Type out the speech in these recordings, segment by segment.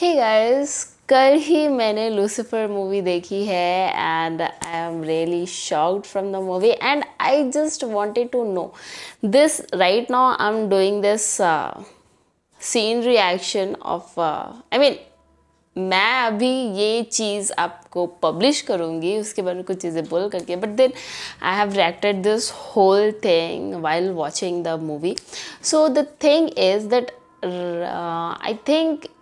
Hey guys, कल ही मैंने Lucifer movie देखी है and I am really shocked from the movie and I just wanted to know this right now I am doing this scene reaction of I mean मैं अभी ये चीज़ आपको publish करूँगी उसके बारे में कुछ चीज़ें बोल करके, but then I have reacted this whole thing while watching the movie. So the thing is that I think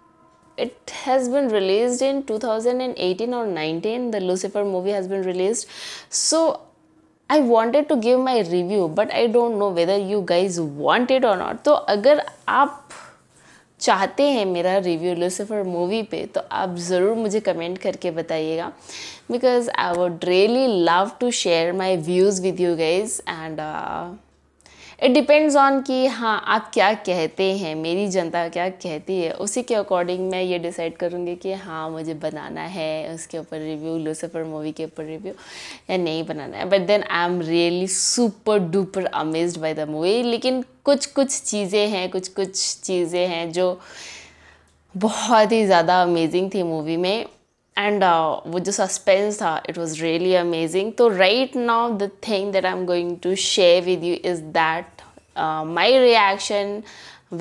it has been released in 2018 or 19. The Lucifer movie has been released. So I wanted to give my review, but I don't know whether you guys want it or not. तो अगर आप चाहते हैं मेरा review Lucifer movie पे तो आप ज़रूर मुझे कमेंट करके बताइएगा, because I would really love to share my views with you guys and it depends on कि हाँ आप क्या कहते हैं, मेरी जनता क्या कहती है, उसी के अकॉर्डिंग मैं ये डिसाइड करूँगी कि हाँ मुझे बनाना है उसके ऊपर रिव्यू, लूसीफर मूवी के ऊपर रिव्यू या नहीं बनाना है. But then I am really super duper amazed by the movie. लेकिन कुछ कुछ चीज़ें हैं जो बहुत ही ज़्यादा अमेजिंग थी मूवी में. एंड वो जो सस्पेंस था इट वॉज रियली अमेजिंग. तो right now the thing that I am going to share with you is that my reaction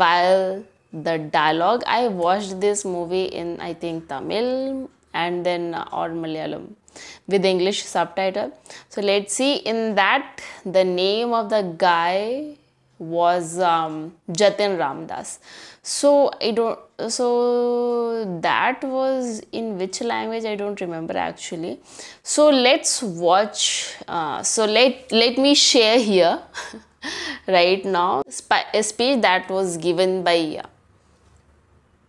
while the dialogue. I watched this movie in I think Tamil and then or Malayalam with English subtitle. So let's see. In that, the name of the guy was Jatin Ramdas. So I don't. So that was in which language I don't remember actually. So let's watch. So let me share here right now a speech that was given by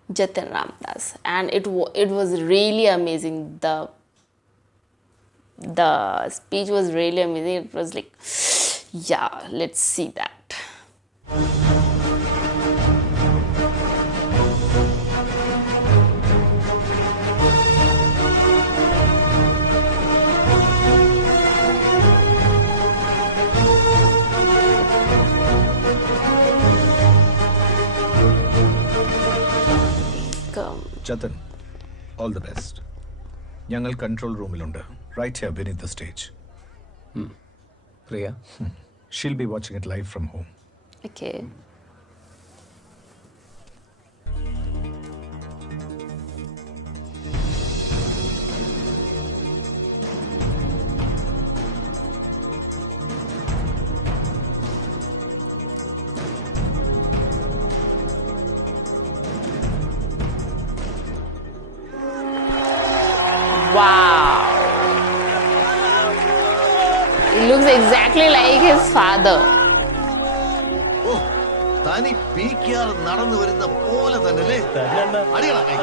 Jatin Ramdas, and it was really amazing. The speech was really amazing. It was like, yeah, let's see that. Jatin, all the best. ഞങ്ങൾ control റൂമിലുണ്ട്, right here beneath the stage. Priya? She'll be watching it live from home. Okay. Wow. He looks exactly like his father. Oh, tani PKR നടന്നു വരുന്ന പോലെ തന്നെല്ലേ? അടിയടാ കൈ.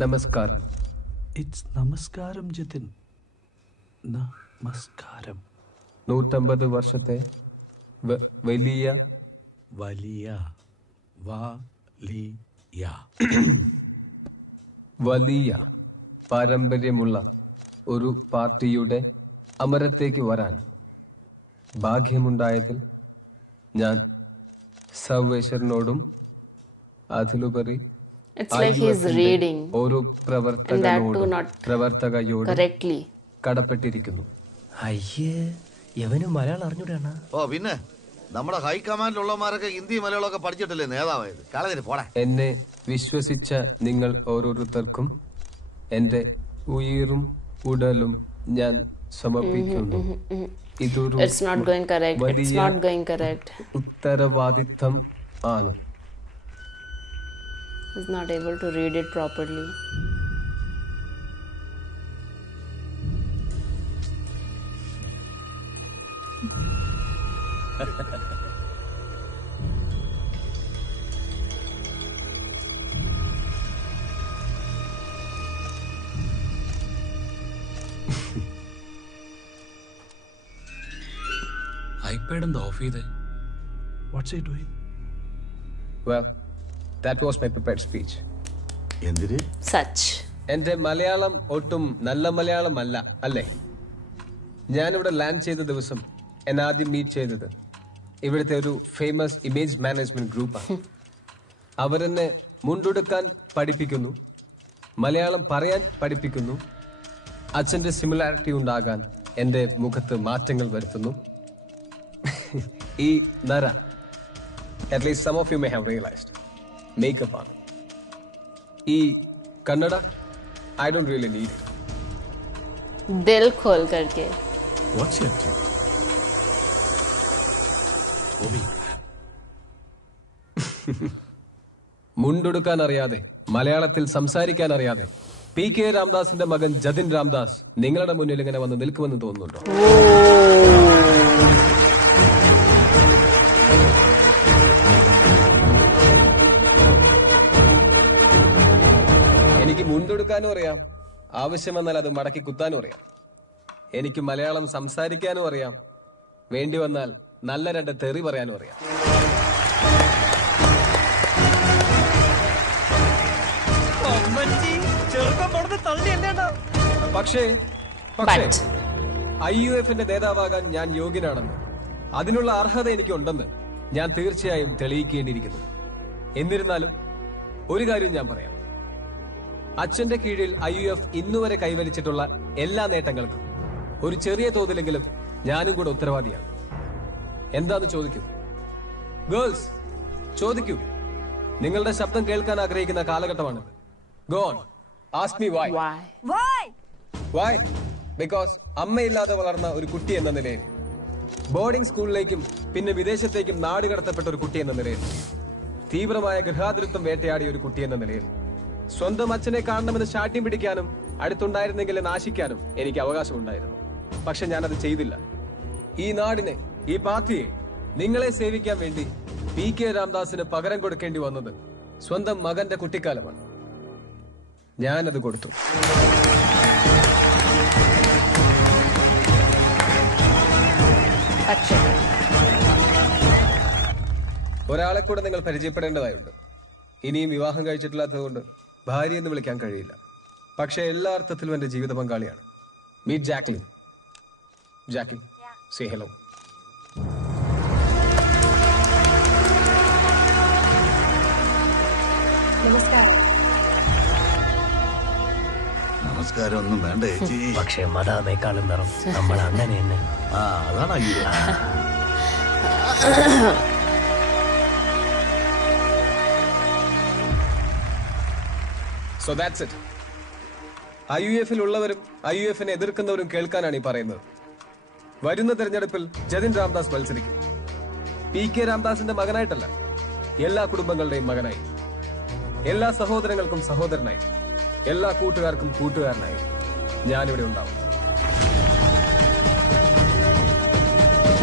നമസ്കാരം. It's Namaskaram, Jatin. Namaskaram. 150 വർഷത്തെ വലിയ Valiya. Valiya. വലിയ പാരമ്പര്യമുള്ള ഒരു പാർട്ടിയുടെ അമരത്തേക്ക് വരാൻ ഭാഗ്യമുണ്ടായതിൽ ഞാൻ സർവേശ്വരനോടും അതിലുപരി It's like he's reading ഓരോ and that too not പ്രവർത്തകയോടും correctly. കടപ്പെട്ടിരിക്കുന്നു. അയ്യേ യവന് മലയാളം അറിഞ്ഞൂടാണ്. ഓ പിന്നെ നമ്മുടെ ഹൈക്കമാൻഡിലുള്ളമാരൊക്കെ ഹിന്ദി മലയാളമൊക്കെ പഠിച്ചിട്ടല്ലേ നേതാവായത്. കളതിന് പോടാ. എന്നെ വിശ്വസിച്ച നിങ്ങൾ ഓരോരുത്തർക്കും എന്റെ ഉയിരും ഉടലും ഞാൻ സമർപ്പിക്കുന്നു. ഇതൊരു It's not going correct. It's വലിയ not going correct. ഉത്തരവാദിത്തം ആണ്. He's not able to read it properly. IPad എന്താ ഓഫ് ചെയ്തേ? What's he doing? Well, that was my prepared speech. എന്തിന്? Such. എന്റെ മലയാളം ഒട്ടും നല്ല മലയാളം അല്ല അല്ലേ? ഞാനിവിടെ ലാൻഡ് ചെയ്ത ദിവസം എന്നെ ആദ്യം മീറ്റ് ചെയ്തത് ഇവിടുത്തെ ഒരു ഫേമസ് ഇമേജ് മാനേജ്മെന്റ് ഗ്രൂപ്പാണ്. അവരെന്നെ മുണ്ടുടുക്കാൻ പഠിപ്പിക്കുന്നു, മലയാളം പറയാൻ പഠിപ്പിക്കുന്നു, അച്ഛന്റെ സിമിലാരിറ്റി ഉണ്ടാകാൻ എന്റെ മുഖത്ത് മാറ്റങ്ങൾ വരുത്തുന്നു. ഈ നര, at least some of you may have realized, makeup ആണ്. ഈ Kannada, I don't really need it. दिल खोल करके. What's your team? ഓബി, മുണ്ടുടുക്കാൻ അറിയാതെ, മലയാളത്തിൽ സംസാരിക്കാൻ അറിയാതെ PK രാംദാസിന്റെ മകൻ ജതിൻ രാംദാസ് നിങ്ങളുടെ മുന്നിൽ ഇങ്ങനെ വന്ന് നിൽക്കുമെന്ന് തോന്നുന്നുണ്ടോ? എനിക്ക് മുണ്ടെടുക്കാനും അറിയാം, ആവശ്യം വന്നാൽ അത് മടക്കി കുത്താനും അറിയാം. എനിക്ക് മലയാളം സംസാരിക്കാനും അറിയാം, വേണ്ടി വന്നാൽ നല്ല രണ്ട് തെറി പറയാനും അറിയാം. പക്ഷേ But IUF-ന്റെ നേതാവാകാൻ ഞാൻ യോഗ്യനാണെന്ന്, അതിനുള്ള അർഹത എനിക്കുണ്ടെന്ന് ഞാൻ തീർച്ചയായും തെളിയിക്കേണ്ടിയിരിക്കുന്നു. എന്നിരുന്നാലും ഒരു കാര്യം ഞാൻ പറയാം, അച്ഛന്റെ കീഴിൽ IUF ഇന്നുവരെ കൈവരിച്ചിട്ടുള്ള എല്ലാ നേട്ടങ്ങൾക്കും ഒരു ചെറിയ തോതിലെങ്കിലും ഞാനും കൂടെ ഉത്തരവാദിയാണ്. എന്താന്ന് ചോദിക്കൂ ഗേൾസ്, ചോദിക്കൂ. നിങ്ങളുടെ ശബ്ദം കേൾക്കാൻ ആഗ്രഹിക്കുന്ന കാലഘട്ടമാണിത്. Go on, ask me why. Why? Because അമ്മയില്ലാതെ വളർന്ന ഒരു കുട്ടി എന്ന നിലയിൽ, ബോർഡിംഗ് സ്കൂളിലേക്കും പിന്നെ വിദേശത്തേക്കും നാടുകടത്തപ്പെട്ട ഒരു കുട്ടി എന്ന നിലയിൽ, തീവ്രമായ ഗൃഹാതുരത്വം വേട്ടയാടിയ ഒരു കുട്ടി എന്ന നിലയിൽ, സ്വന്തം അച്ഛനെ കാണണമെന്ന് ശാഠ്യം പിടിക്കാനും അടുത്തുണ്ടായിരുന്നെങ്കിൽ നാശിക്കാനും എനിക്ക് അവകാശമുണ്ടായിരുന്നു. പക്ഷെ ഞാനത് ചെയ്തില്ല. ഈ നാടിനെ, ഈ പാർട്ടിയെ, നിങ്ങളെ സേവിക്കാൻ വേണ്ടി PK രാംദാസിന് പകരം കൊടുക്കേണ്ടി വന്നത് സ്വന്തം മകന്റെ കുട്ടിക്കാലമാണ്. ഞാനത് കൊടുത്തു. പക്ഷേ ഒരാളെ കൂടെ നിങ്ങൾ പരിചയപ്പെടേണ്ടതായുണ്ട്. ഇനിയും വിവാഹം കഴിച്ചിട്ടില്ലാത്തതുകൊണ്ട് ഭാര്യ എന്ന് വിളിക്കാൻ കഴിയില്ല. പക്ഷെ എല്ലാ അർത്ഥത്തിലും എന്റെ ജീവിത പങ്കാളിയാണ്. Meet Jacqueline. Jackie, say hello. നമസ്കാരം ഒന്നും വേണ്ട ചേച്ചി. പക്ഷെ മതാമേക്കാളും നിറം നമ്മൾ അങ്ങനെ തന്നെ. ആ, അതാണ് അയ്യോ. So that's it. IUF-ൽ ഉള്ളവരും IUF-നെ എതിർക്കുന്നവരും കേൾക്കാനാണ് ഈ പറയുന്നത്. വരുന്ന തെരഞ്ഞെടുപ്പിൽ ജതിൻ രാംദാസ് മത്സരിക്കും. PK രാംദാസിന്റെ മകനായിട്ടല്ല, എല്ലാ കുടുംബങ്ങളുടെയും മകനായി, എല്ലാ സഹോദരങ്ങൾക്കും സഹോദരനായി, എല്ലാ കൂട്ടുകാർക്കും കൂട്ടുകാരനായി ഞാനിവിടെ ഉണ്ടാവും.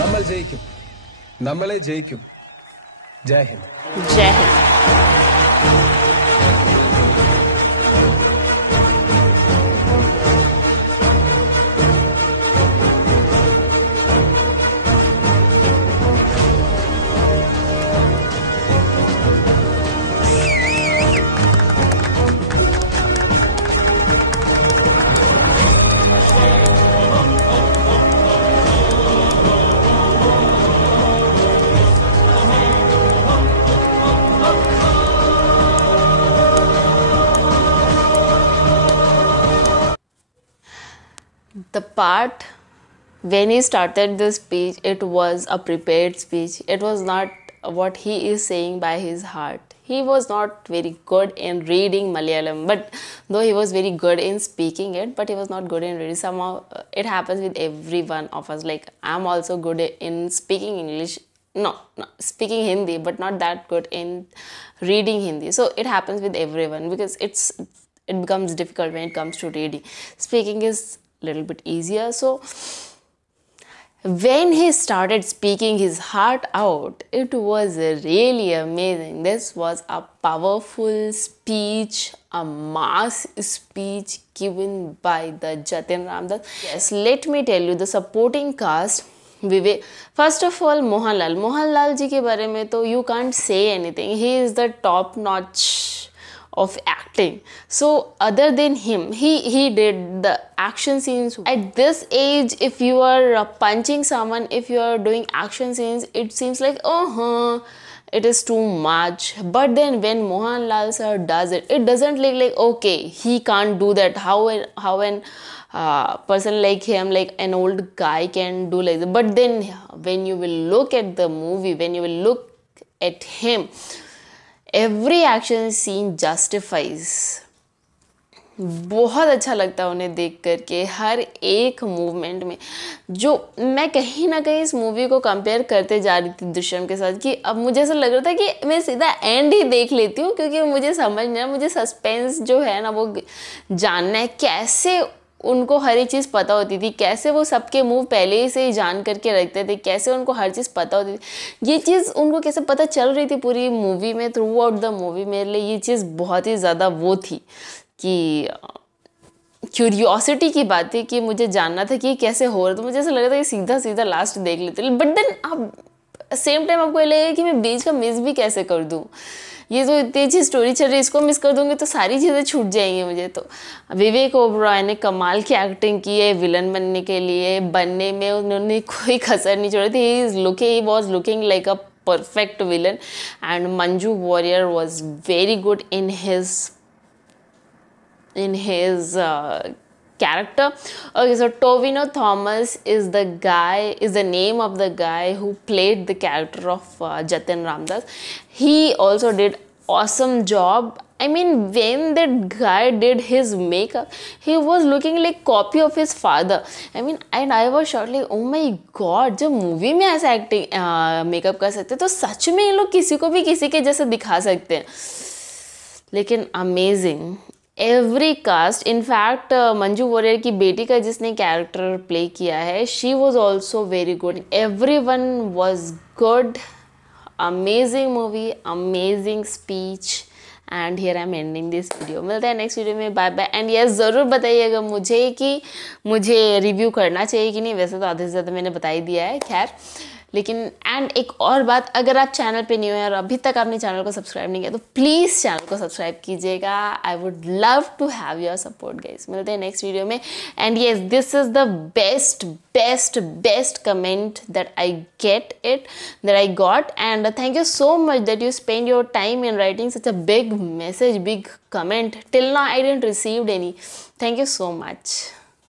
നമ്മൾ ജയിക്കും, നമ്മളെ ജയിക്കും. ജയ് ഹിന്ദ്. जय Hind. The part when he started the speech, it was a prepared speech. It was not what he is saying by his heart. He was not very good in reading Malayalam, but though he was very good in speaking it, but he was not good in reading. Somehow it happens with every one of us. Like, I'm also good in speaking English. No, speaking Hindi, but not that good in reading Hindi. So it happens with everyone because it becomes difficult when it comes to reading. Speaking is little bit easier. So when he started speaking his heart out, it was really amazing. This was a powerful speech, a mass speech given by the Jatin Ramdas. Yes, let me tell you the supporting cast. Vivek, first of all Mohanlal ji के बारे में तो you can't say anything. He is the top notch of acting. So other than him, he did the action scenes. At this age, if you are punching someone, if you are doing action scenes, it seems like it is too much. But then when Mohanlal sir does it, it doesn't look like okay, he can't do that. How an person like him, like an old guy, can do like that. But then when you will look at the movie, when you will look at him, every action scene justifies. बहुत अच्छा लगता है उन्हें देख करके, हर एक movement में। जो मैं कहीं ना कहीं इस मूवी को कंपेयर करते जा रही थी दृश्यम के साथ, कि अब मुझे ऐसा लग रहा था कि मैं सीधा एंड ही देख लेती हूँ, क्योंकि मुझे समझना है, मुझे सस्पेंस जो है ना वो जानना है। कैसे उनको हर एक चीज़ पता होती थी, कैसे वो सबके मूव पहले से ही जान करके रखते थे, कैसे उनको हर चीज़ पता होती थी। ये चीज़ उनको कैसे पता चल रही थी पूरी मूवी में, थ्रू आउट द मूवी। मेरे लिए ये चीज़ बहुत ही ज़्यादा वो थी कि क्यूरियोसिटी की बात थी, कि मुझे जानना था कि कैसे हो रहा था। मुझे ऐसा लग रहा था कि सीधा सीधा लास्ट देख लेते, बट देन अब सेम टाइम आपको ये लगेगा कि मैं बीच का मिस भी कैसे कर दूँ। ये जो इतनी अच्छी स्टोरी चल रही है, इसको मिस कर दूंगी तो सारी चीज़ें छूट जाएंगी मुझे। तो विवेक ओबरॉय ने कमाल की एक्टिंग की है विलन बनने के लिए, बनने में उन्होंने कोई कसर नहीं छोड़ी थी। He was looking like a perfect villain, and Manju warrior was very good in his character. Okay, so Tovino Thomas is the name of the guy who played the character of Jatin Ramdas. He also did awesome job. I mean, when that guy did his makeup, he was looking like copy of his father. I mean, and I was shocked like, oh my god, जब movie में ऐसा acting makeup कर सकते तो सच में ये लोग किसी को भी किसी के जैसे दिखा सकते हैं। लेकिन amazing every cast. In fact Manju Warrier की बेटी का जिसने कैरेक्टर प्ले किया है, she was also very good. Everyone was good. Amazing movie, amazing speech, and here I am ending this video. मिलते हैं नेक्स्ट वीडियो में, बाय बाय। एंड यस, ज़रूर बताइएगा मुझे कि मुझे रिव्यू करना चाहिए कि नहीं। वैसे तो आधे से ज़्यादा मैंने बता ही दिया है, खैर। लेकिन एंड एक और बात, अगर आप चैनल पे न्यू है और अभी तक आपने चैनल को सब्सक्राइब नहीं किया तो प्लीज़ चैनल को सब्सक्राइब कीजिएगा। I would love to have your support guys. मिलते हैं नेक्स्ट वीडियो में। And yes, this is the best comment that I got, and thank you so much that you spend your time in writing such a big message, big comment. Till now I didn't received any. Thank you so much.